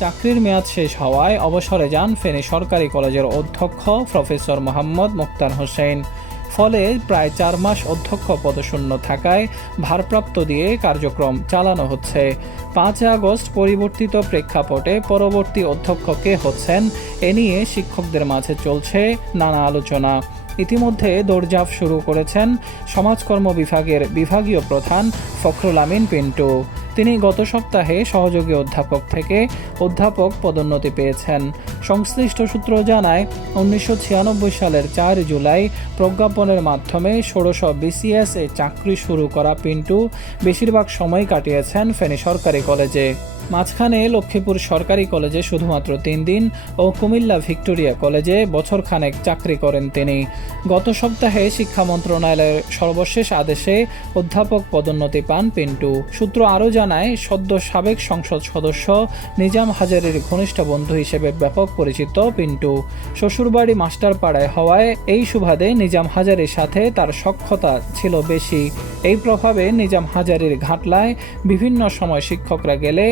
চাকরির মেয়াদ শেষ হওয়ায় অবসরে যান ফেনী সরকারি কলেজের অধ্যক্ষ প্রফেসর মোহাম্মদ মুক্তার হোসেন। ফলে প্রায় 4 মাস অধ্যক্ষ পদশূন্য থাকায় ভারপ্রাপ্ত দিয়ে কার্যক্রম চালানো হচ্ছে। 5 আগস্ট পরিবর্তিত প্রেক্ষাপটে পরবর্তী অধ্যক্ষ কে হচ্ছেন এ নিয়ে শিক্ষকদের মাঝে চলছে নানা আলোচনা। ইতিমধ্যে দৌড়ঝাঁপ শুরু করেছেন সমাজকর্ম বিভাগের বিভাগীয় প্রধান ফখরুল আমিন পিন্টু। তিনি গত সপ্তাহে সহযোগী অধ্যাপক থেকে অধ্যাপক পদোন্নতি পেয়েছেন। সংশ্লিষ্ট সূত্র জানায় 1996 সালের 4 জুলাই প্রজ্ঞাপনের মাধ্যমে ষোড়শ BCS এ চাকরি শুরু করা পিন্টু বেশিরভাগ সময় কাটিয়েছেন ফেনী সরকারি কলেজে। মাঝখানে লক্ষ্মীপুর সরকারি কলেজে শুধুমাত্র 3 দিন ও কুমিল্লা ভিক্টোরিয়া কলেজে বছরখানেক চাকরি করেন তিনি। গত সপ্তাহে শিক্ষা মন্ত্রণালয়ের সর্বশেষ আদেশে অধ্যাপক পদোন্নতি পান পিন্টু। সূত্র আরও জানায়, সদ্য সাবেক সংসদ সদস্য নিজাম হাজারীর ঘনিষ্ঠ বন্ধু হিসেবে ব্যাপক পরিচিত পিন্টু। শ্বশুরবাড়ি মাস্টারপাড়ায় হওয়ায় এই সুবাদে নিজাম হাজারীর সাথে তার সখ্যতা ছিল বেশি। এই প্রভাবে নিজাম হাজারীর ঘাটলায় বিভিন্ন সময় শিক্ষকরা গেলে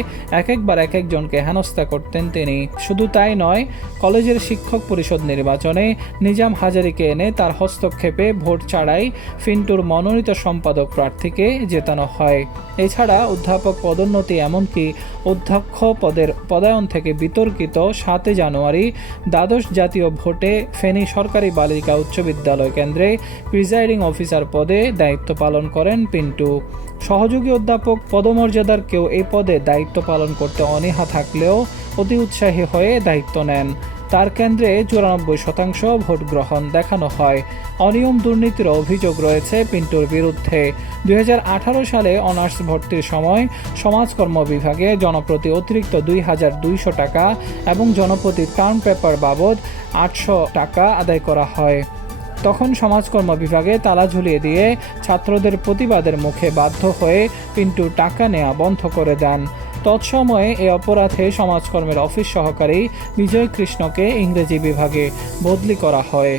একবার এক একজনকে হেনস্থা করতেন তিনি। শুধু তাই নয়, কলেজের শিক্ষক পরিষদ নির্বাচনে নিজাম হাজারীকে এনে তার হস্তক্ষেপে ভোট ছাড়াই পিন্টুর মনোনীত সম্পাদক প্রার্থীকে জেতানো হয়। এছাড়া অধ্যাপক পদোন্নতি এমনকি অধ্যক্ষ পদের পদায়ন থেকে বিতর্কিত 7 জানুয়ারি দ্বাদশ জাতীয় ভোটে ফেনী সরকারি বালিকা উচ্চ বিদ্যালয় কেন্দ্রে প্রিজাইডিং অফিসার পদে দায়িত্ব পালন করেন পিন্টু। সহযোগী অধ্যাপক পদমর্যাদার কেউ এই পদে দায়িত্ব পালন করতে অনীহা থাকলেও অতি উৎসাহী হয়ে দায়িত্ব নেন। তার কেন্দ্রে 94% ভোট গ্রহণ দেখানো হয়। অনিয়ম দুর্নীতির অভিযোগ রয়েছে পিন্টুর বিরুদ্ধে। 2018 সালে অনার্স ভর্তির সময় সমাজকর্ম বিভাগে জনপ্রতি অতিরিক্ত 2200 টাকা এবং জনপ্রতি টার্ম পেপার বাবদ 800 টাকা আদায় করা হয়। তখন সমাজকর্ম বিভাগে তালা ঝুলিয়ে দিয়ে ছাত্রদের প্রতিবাদের মুখে বাধ্য হয়ে পিন্টু টাকা নেওয়া বন্ধ করে দেন। তৎসময়ে এ অপরাধে সমাজকর্মের অফিস সহকারী বিজয় কৃষ্ণকে ইংরেজি বিভাগে বদলি করা হয়।